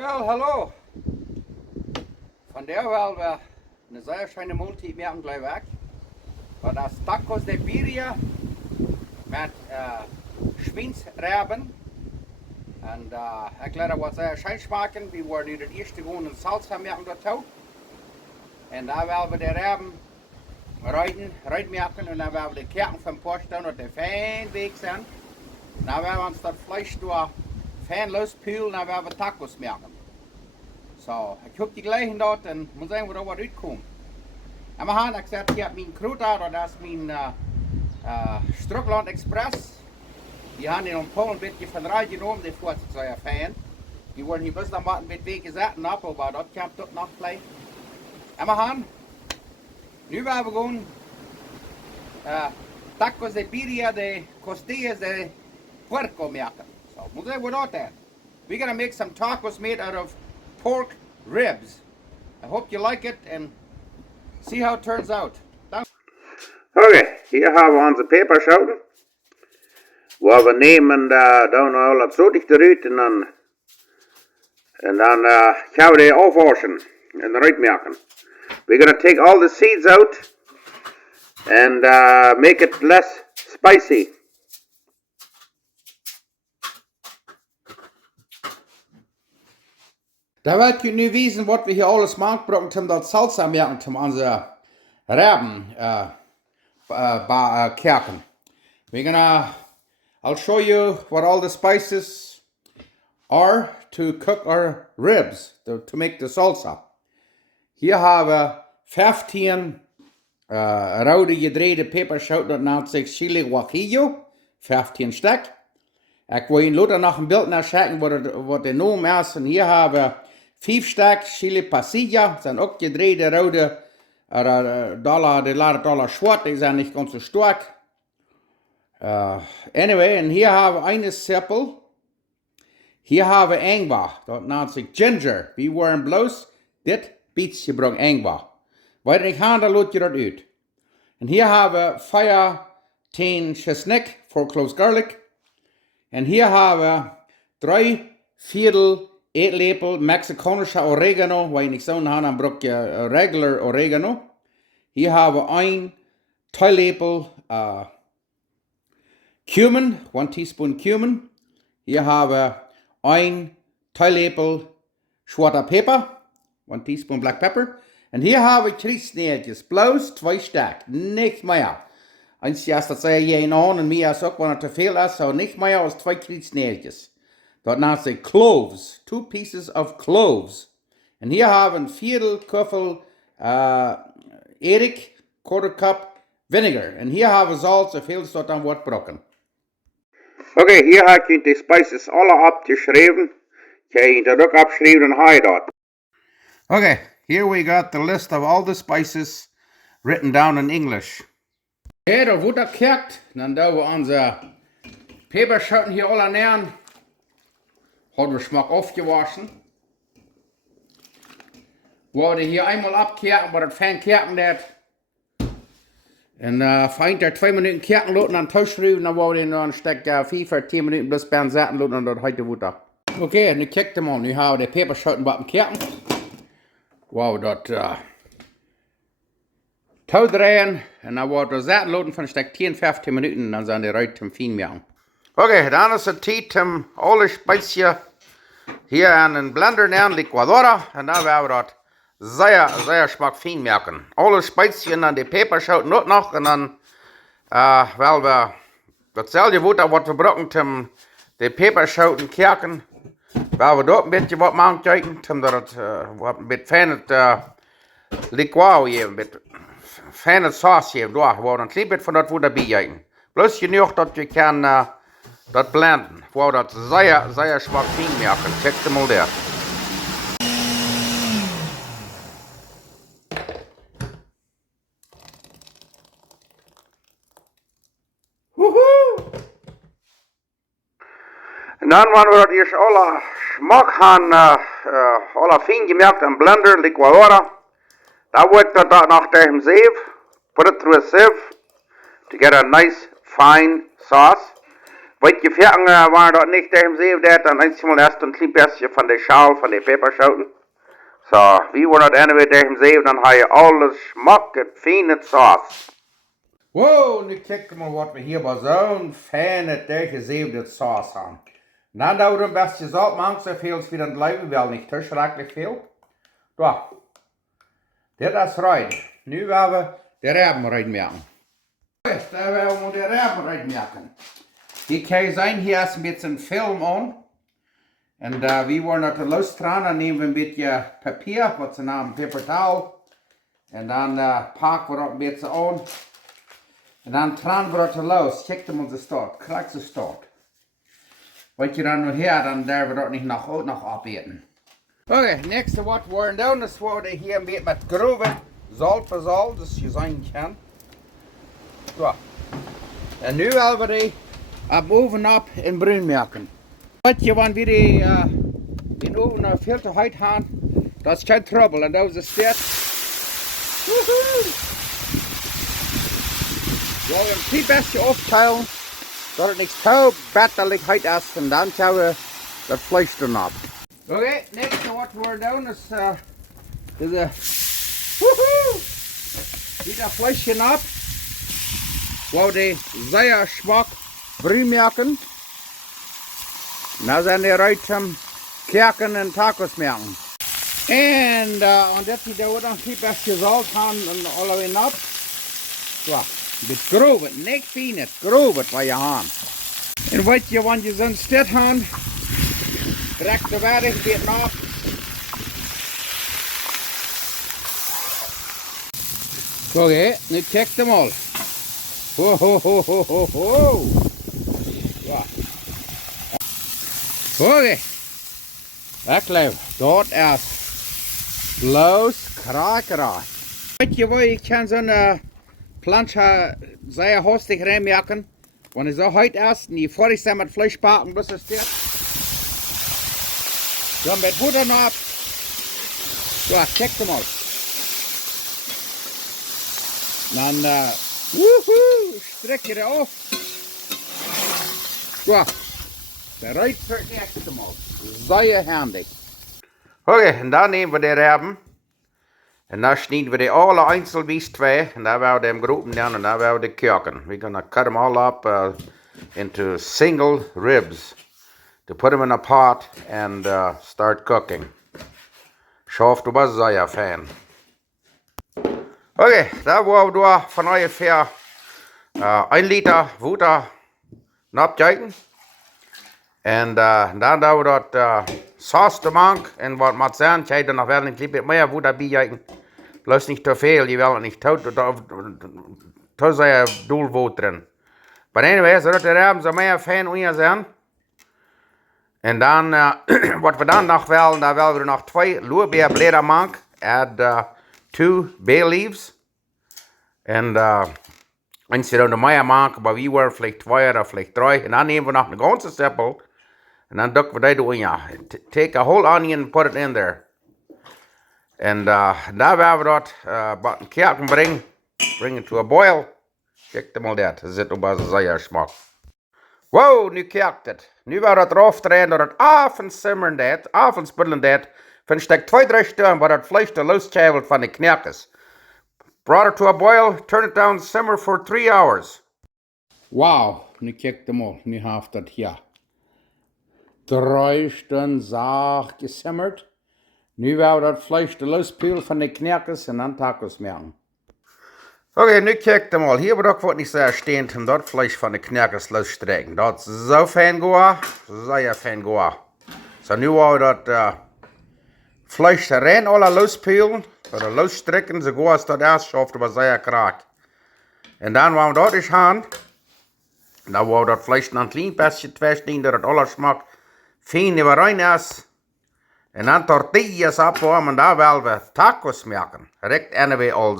Well, hallo. Van der wel we een zeer schöne multi merken gleich weg. Maar dat is Tacos de Birria met Schweinsrebben. En ik laat wat zeer schön smaken. We worden nu het eerste gewoon een salsa merken dazu. En daar willen we de Reben merken. En dan willen we de kerken van Porstone dat de fijn week zijn. Dan willen we ons dat vlees door fijn lospulen. Dan willen we tacos merken. So, ik heb die gleich dort en moet zeggen, waar wat uitkomt. En we gaan, ik zeg, ik heb mijn Kruta, dat is mijn Strukland Express. Die haben in Polen een beetje van eruit genomen, die voelt zich zo fijn. Die worden hier best dan wat een beetje gezet en appel, maar dat komt tot nog gleich. En we gaan, nu willen we gewoon tacos de birria, de costillas de Puerco maken. So, moet zeggen, wat dat is. We're gonna make some tacos made out of pork ribs. I hope you like it and see how it turns out. Okay, hier haben wir unsere Peperschoten. Waar we nemen dan al het zoetig eruit en dan gaan we die afwassen en eruit maken. We're gonna take all the seeds out and make it less spicy. Da wil ik je nu wijzen wat we hier alles maken om dat salsa maken om onze Reben kerken. I'll show you what all the spices are to cook our ribs, to make the salsa. Hier hebben we 15 rode gedreide peperschoten, dat naam zich chili guajillo, 15 stuk. Ik wil je later nog een beeld naar kijken wat de naam is. En hier hebben we 5 stuk chili pasilla, zijn ook gedreide rode dollar zwart, die zijn niet ganz so stark. Anyway, en hier hebben we een seppel. Hier hebben we engwa, dat naam zich ginger. We waren bloos, dit beetje brong engwa. Waar ik ga, dan laat je dat uit. En hier hebben we 15 chesnek voor clove garlic. En hier hebben we 3/4 eetlepel Mexicanische oregano, waar je niet zo'n aan dan brok je regular oregano. Hier hebben we 1 theelepel cumin, 1 teaspoon cumin. Hier hebben we 1 theelepel zwarte peper, 1 teaspoon black pepper. En hier hebben we kriesneeltjes, bloos 2 stuk, niet meer. Eins ja, dat zei je in aan en mij is ook wanneer te veel is, zo niet meer als 2 kriesneeltjes. Dat naast zich cloves, 2 pieces of cloves. En hier hebben we 1/4 kufel erik, 1/4 cup vinegar. En hier hebben we zout, zoveel als dat dan wordt brokken. Okay, hier heb je de spices alle opgeschreven. Ga je dat ook opschrijven en ga je dat. Okay, here we got the list of all the spices written down in English. Ja, da wordt dat gekert. Dan doen we onze peperschoten hier alle neer. Hadden we smak afgewaschen. We hadden hier eenmaal abkerken, maar het fijn kerken dat. En fijn daar 2 minuten kerken laten en thuisschrijven. Dan hadden we nog een stuk 5 à 10 minuten plus bij zetten laten en dat heute wordt dat. Oké, nu kijk hem aan. Nu hebben we de peperschoten bij kerken. Wow, dat touw draaien en dan wordt we zetten laten van een stuk 10, 15 minuten en dan zijn die eruit zum fijn maken. Oké, dan is het tijd om alle spices hier in een blender neer, liquadora. En dan willen we dat zeer smak fijn maken. Alle spices en dan de peperschoten ook nog. En dan willen we datzelfde water wat we gebruiken om de peperschoten kerken. Willen we dat een beetje wat maken kijken, omdat het wat een beetje fijn het liqueur geven, een beetje fijn het saus geven. Daar wordt een klein beetje van dat water bij kijken. Plus genoeg dat je kan dat blenden. Waar dat zeer smak fijn maken. Check hem al daar. En dan wanneer we dat eerst alle smak gaan, alle fijn gemerkt in blender, liquadora. Dan wordt dat nog tegen een sieve. Put it through a sieve to get a nice fine sauce. Wat je vergen waren dat niet tegen zeven dat, dan eens mal erst een klein beetje van de schaal van de peperschoten. So, wie worden dat anyway tegen zeven, dan heb je alles smak, het fijne saus. Wow, nu kijk maar wat we hier bij zo'n fijne tegen zeven saus hebben. Dan doen we een beetje zout, man, zoveel als we dan blijven, wel niet te schrikkelijk veel. Zo, dit is right. Nu gaan we de rebben reinmaken. Daar willen we de rebben reinmaken. Die kan je zien, hier is een beetje een film aan. En we worden het luisteren, dan nemen we een beetje papier, wat ze namen papertowel. En dan pakken we dat een beetje aan. En dan tranen we dat los. Kijk hem onze start, krijg ze start. Wat je dan nog hier, dan daar we dat niet nog opeten. Oké, nächste wat we worden doen, is we hier een beetje met grove zout bezalt, dus je zien kan. Zo. En nu willen we die bovenop in bruin maken. Wat je wanneer we die in de oven veel te heet gaan, dat is geen trouble. En dat is het. We willen een klein beetje opteilen, dat het niet zo batterlijk heet is. En dan gaan we dat vlees erop. Oké, nächste wat we doen is die dat vleesje op. We die zeer smak bruin maken. Nou zijn die eruit zum kerken en tacos maken. En dat die daar dan een beetje zout gaan en alle op. Zo, dit grof het, niet fijn het, grof het wat je aan. En wat je, want je zo'n sted gaan, trek de water een beetje op. Oké, nu kijk hem al. Ho ho ho ho ho ho. Ja. Oké. Dat leuk. Dat is bloos krakerig. Weet je wat, ik kan zo'n plancha zeer hostig reinmaken. Wanneer zo heet is en je voor je met vlees pakken, dus is dit. Dan met boter op. Ja, kijk hem al. Dan strek je eraf. Ja, eruit verknipt hem al. Zeer handig. Oké, en dan nemen we de rebben. En dan snijden we die alle einzelwies twee. En dan werden we hem groepen dan en dan werden we de koken. We're gonna cut them all up into single ribs. To put them in a pot and start cooking. Schaf, du bist zeer fan. Oké, daar worden we van ongeveer 1 liter water opkijken. En dan doen we dat saus te maken. En wat moet zijn, je er nog wel een klein beetje meer water bij kijken. Plus niet te veel, je wil het niet te zeer doelwoord drin. Maar anyway, zodat de rebben zo meer fijn onder zijn. En dan, wat we dan nog willen, dan willen we nog 2 lorbeerbladeren maken. En 2 bay leaves. En als je dan de meer maken, maar we worden vielleicht 2 of vielleicht 3. En dan nemen we nog een ganze steppel. En dan dukken we dat door, ja. Take a whole onion and put it in there. En daar willen we dat een kerken brengen. Bring it to a boil. Kijk maar dat, er zit op een zeer smak. Wow, nu kijkt het. Nu wil dat eraf draaien dat het avondsimmeren dat, avondspullen dat. Van een stuk 2-3 stunden waar het vlees te loskabelt van de knerkens. Brought it to a boil, turn it down, simmer for 3 hours. Wow, nu kijkt hem al, nu heeft dat hier 3 stunden zacht gesimmerd. Nu wil dat vlees te lospelen van de knerkens en dan tacos maken. Oké, nu kijkt hem al. Hier wordt ook wat niet zo stehend om dat vlees van de knerkens los te trekken. Dat is zo fijn goa, zeer fijn goa. Zo nu wil we dat vlees erin alle lospelen. Dat lostrekken, zo goed als dat is, schafft het zeer kraak. En dan willen we dat eens gaan. Dan willen we dat vlees dan een klein beetje twijsnijden, dat het alles smaakt fijn in rein is. En dan tortillas opwarmen, en daar willen we tacos maken. Rekt anyway al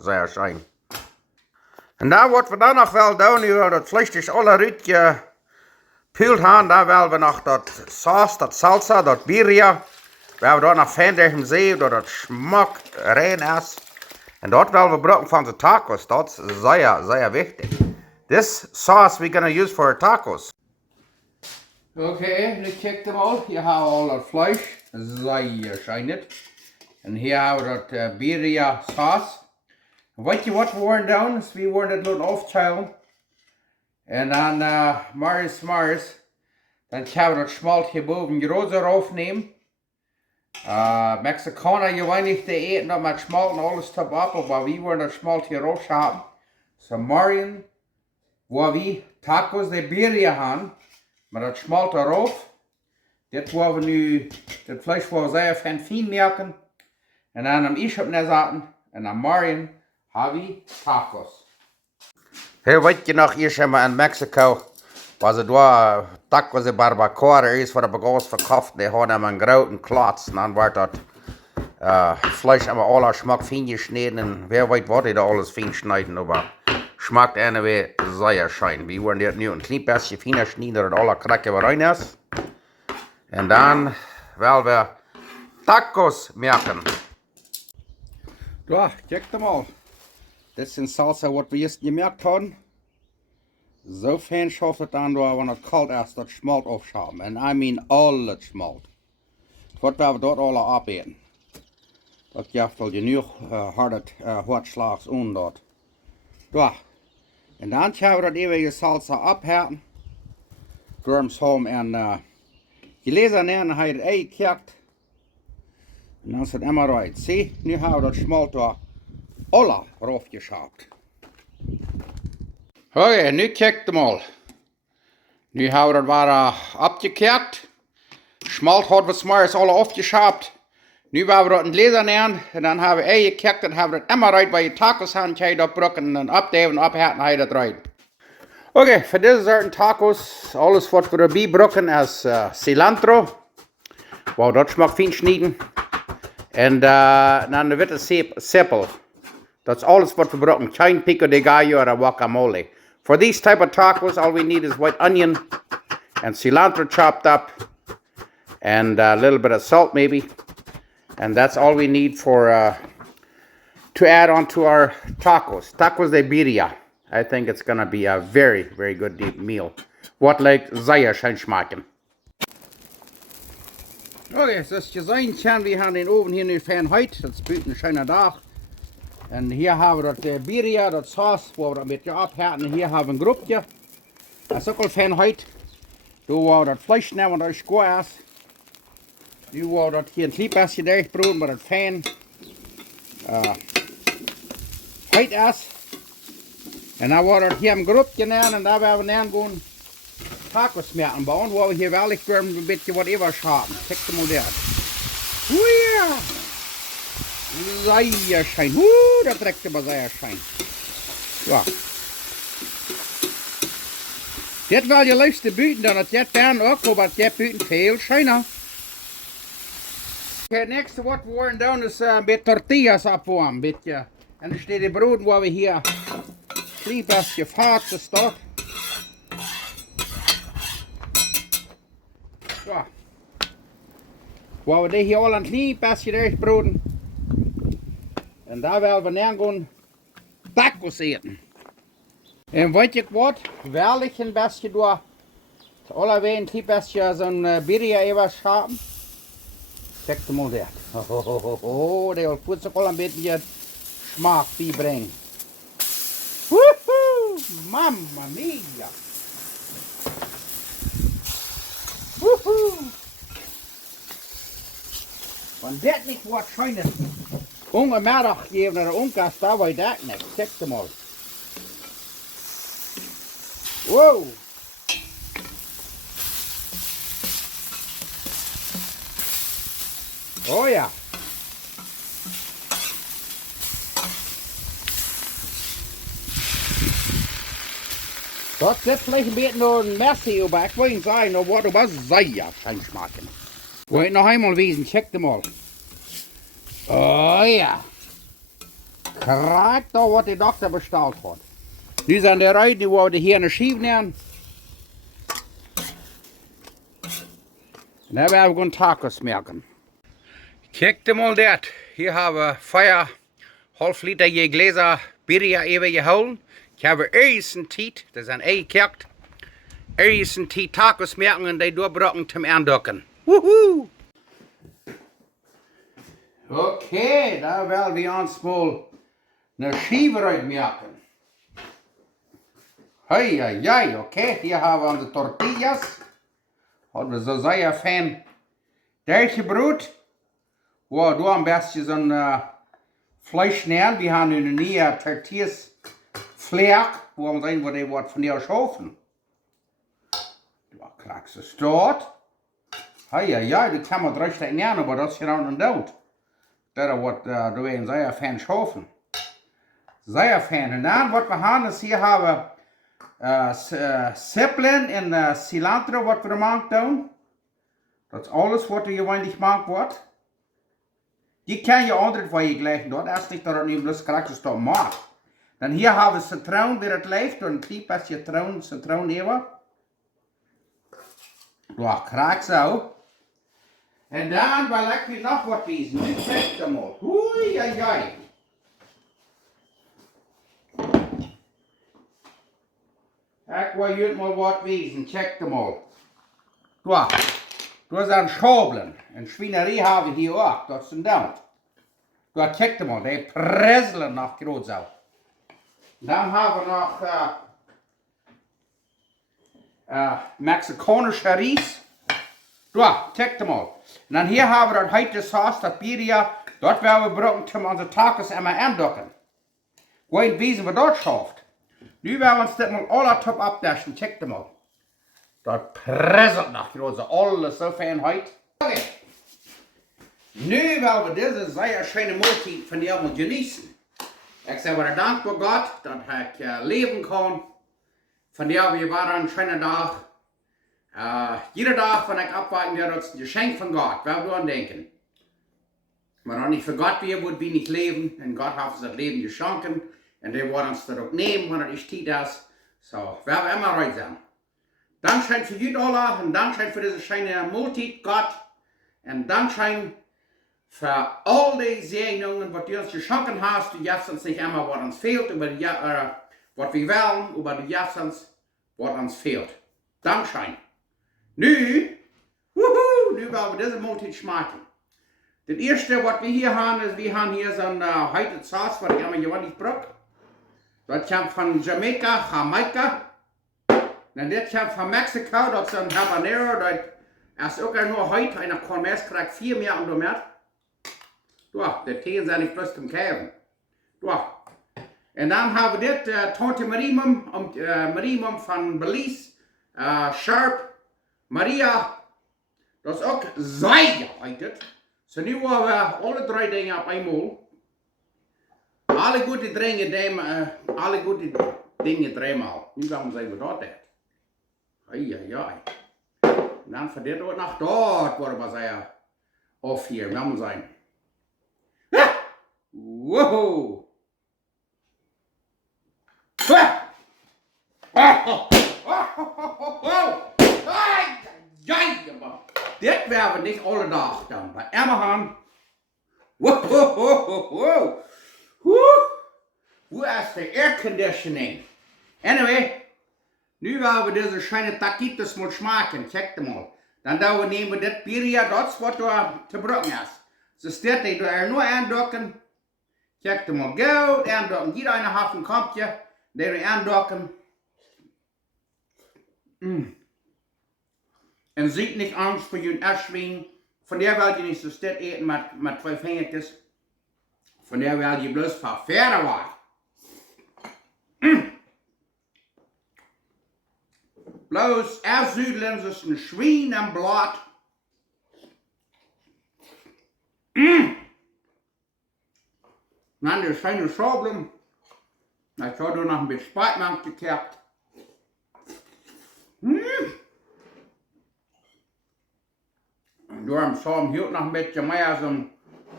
zeer schijn. En dan wat we dan nog wel doen, nu we dat vlees is alle ruitje peeld gaan, dan willen we nog dat saus, dat salsa, dat birria. We hebben daar nog fijn tegen zee, dat het smak rein is. En dat willen we gebruiken van de tacos, dat is zeer wichtig. This sauce we're gonna use for our tacos. Okay, nu kijk hem al. Hier hebben we al dat vlees. Zeer schijnend. En hier hebben we dat birria saus. Weet je wat we worden doen? Dus we worden het laten afchuilen. En dan Mars. Dan gaan we dat smalt hierboven groot eraf nemen. Mexicanen, je weinig te eten dat met smalt en alles top op. Maar we worden dat smalt hier afschapen. So morgen, waar we tacos de birria hebben. Maar dat smalt eraf. Dit waar we nu, dat vlees waar we zeer fijn merken. En dan am ich op nezaten. En dan morgen hebben we tacos. Hey, weet je nog, eerst in Mexico was het waar tacos de barbacoa, er is voor de begoos verkocht. Die hadden hem een grote klots. En dan werd dat vlees aber alle smak fijn gesneden. En wer weet wat die da alles fijn snijden. Maar schmeckt anyway zeer schön. We worden dit nu een klein beetje fijner snijden, dat alle krakken weer rein is. En dan willen we tacos maken. Ja, kijk hem al. Dit is een salsa wat we eerst gemerkt hadden. Zo fijn schafft het aan door wanneer het koud is, dat smalt afschaben. En I mean al het smalt. Wat we dat alle opeten. Dat geeft al genoeg hartslags ondort. Ja. En dan gaan we dat eeuwige salsa opherten. Door hem zo en gelezen en dan heb je het ei gekert. En dan is het immer right. Zie, nu hebben we dat smalt door alle eraf geschabt. Oké, nu kijk hem al. Nu hebben we dat waar opgekert. Smalt hadden we s'morgens alle afgeschabt. Nu hebben we dat in het lezer nemen. En dan hebben we ei gekert. En hebben we dat immer right bij je tacos gaan. Kan je dat brokken en dan opdeven en opherten en je dat right. Oké, voor deze soorten tacos. Alles wat we erbij brokken is cilantro. Wow, dat smaakt fijn snijden. En dan de witte seppel. Dat is alles wat we brokken. Geen pico de gallo or guacamole. For these type of tacos, all we need is white onion and cilantro chopped up and a little bit of salt maybe. And that's all we need for to add on to our tacos. Tacos de birria. I think it's going to be a very, very good deep meal. What like zeer schön schmecken. Okay, zoals je zien kan we gaan den oven hier nu fijn heet. Dat is buiten een schöner dag. En hier hebben we dat birria, dat saus, waar we dat een beetje opherten. En hier hebben we een groepje. Dat is ook al fijn heet. Toen waar we dat vlees nemen, dat is goed is. Nu waar we dat hier een klein beetje dichtbroeden, maar dat fijn heet is. En dan worden we dat hier een groepje nemen en daar werden we dan gewoon tacos maken bouwen, waar we hier wel echt een beetje wat even schapen. Kijk maar daar. Oeh! Zeer schijn. Dat trekt maar zeer schijn. Ja. Dit wil je liefst buiten, dan het jet dan ook, maar het jet buiten veel schijner. Het nächste wat we worden doen is een beetje tortillas opwarmen. Een beetje. En dan staat de brood waar we hier een beetje vaart staat. Ja. Waar we die hier al een klein beetje dichtbroeden. En daar willen we dan gewoon tacos eten. En weet je wat? Wil ik een beetje door het allerweg een klein beetje zo'n birria even schapen. Kijk maar daar. Oh, die wil voedsel al een beetje smaak bijbrengen. Woehoe! Mamma mia! Woehoe! Want dit niet wat schijnt. Ongemiddag geven naar de onkast, daar weet ik niet. Kijk maar. Wow! Oh ja. Dat zit vielleicht een beetje door een messie, maar ik wil niet zeggen, wat was zeer fijn smaken. Wil je nog eenmaal wezen, check hem al. Oh ja. Krijg nou wat de dokter besteld had. Nu zijn de ruiten, die worden hier in de schief nemen. En dan werden we gewoon tacos maken. Kijk mal dat. Hier hebben we 5,5 liter je gläser birria even gehouden. Ik heb eerst een tijd, dat is een ei gekert. ersten Tacos merken und die durchbrochen zum Andocken. Wuhu! Okay, da werden wir uns mal eine Schiefe merken. Hei, hei, hei, okay, hier haben wir unsere Tortillas. Haben wir so sehr fein Brot. Wo du am besten so ein Fleisch nehmen. Wir haben eine neue Tortillas Fleck, wo wir sehen, wo die was von dir schaffen. Du kriegst es dort. Hei, hei, hei, die kann man richtig nehmen, aber das ist genau und dort. Das wird du ein sehr fein schaffen. Sehr fein. Und dann, was wir haben, ist hier haben Zwiebeln und Cilantro, was wir machen. Das ist alles, was ihr gewöhnlich machen wird. Die kann je andere van je gleich dort. Erst nicht daran nicht bloß kraxes da macht. Dann hier haben wir Zitronen, wie das läuft. Und kriegt das Zitronen über. Da krax auch. Und dann, weil ich noch was wissen. Du checkst mal. Hui, ai, ai. Ich will jetzt mal was wissen. Check mal. Da. Du sind Schobeln. Eine Schweinerei haben wir hier auch. Das sind dort. Du check mal, die presseln nach Großau. Dann haben wir noch mexikanischer Reis. Du, check mal. Und dann hier haben wir das heute Sauce, das Birria. Dort werden wir brauchen, um unsere Tacos einmal andocken. Wohin wissen wir dort schafft. Nu werden wir uns das mal alle top abdaschen. Check mal. Das presselt nach Großau. Alles so fein heute. Okay. Nu werden wir diese sehr schöne Mahlzeit von dir mal genießen. Ich sei wieder dankbar Gott, dass ich leben kann. Von dir wir waren ein schöner Tag. Jeder Tag, wenn ich abwarten werde, ist ein Geschenk von Gott. Wer wir denken. Wenn er nicht für Gott wäre, würde wir nicht leben. Und Gott hat uns das Leben geschenkt. Und der wird uns das auch nehmen, wenn er nicht tut das. So, werden wir immer rein sein. Dankeschön für euch alle und Dankeschön für diese schöne Mahlzeit, Gott. Und Dankeschön für all die Segnungen, was du uns geschenkt hast. Du gibst uns nicht einmal, was uns fehlt, über die, was wir wollen, über die gibst uns, was uns fehlt. Dankeschön. Nu werden wir diese Mahlzeit schmecken. Das erste, was wir hier haben, ist, wir haben hier so eine heute Sauce, was ich immer nicht brauche. Das kommt von Jamaika. Und das kommt von Mexiko, das ist ein Habanero, das ist auch nur heute, einer Kornmess kriegt 4 mehr und mehr. Ja, der Tee ist ja nicht bloß zum Käfen. Ja. Und dann haben wir das Tante Marimum von Belize, Sharp, Maria, das ist auch sehr heute. So nu haben wir alle 3 Dinge auf einmal. Alle gute Dinge dreimal. Nu gaan we zeggen wat dat is. Ai. En dan van dit ook naar dort worden we zeggen. Of hier, we gaan zijn. Wow! Dit werden we niet alle dag dan. Bij Emmerhan. Wow! Hoe is de airconditioning? Anyway, nu werden we deze schöne taquitos mal schmecken. Check mal. Dan nemen we dit Birria, dat is wat we te brokken is. Dus dit, die we er nur aandokken. Check mal goed, aandokken. Jeder eine hat ein Kampje, die we aandokken. En ziet niet Angst voor je Schwien. Von der wil je niet zo stil eten met 2 vingertjes. Von der wil je bloß verfähren worden. Bloß Südlands ist ein Schwein am Blatt. Dann der schöne Schaublum. Ich habe da noch ein bisschen Speitmann gekehrt. Und du hast hier noch ein bisschen mehr so ein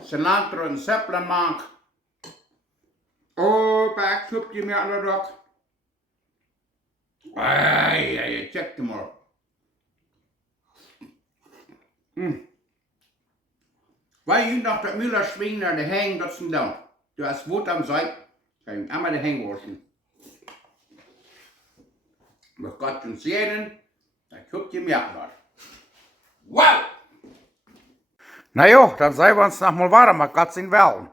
Cilantro und Zwiebeln. Oh, back schub je mir alle doch. Ei, check mal. Weil ich noch der Müller schwingen, der hängen, das sind da. Du hast Wut am Seid, kann ich einmal den Hängen waschen. Mit Gott uns sehen, Ich hab gemerkt dort. Wow! Na jo, dann sei wir uns noch mal warm, mal Gott in Wellen.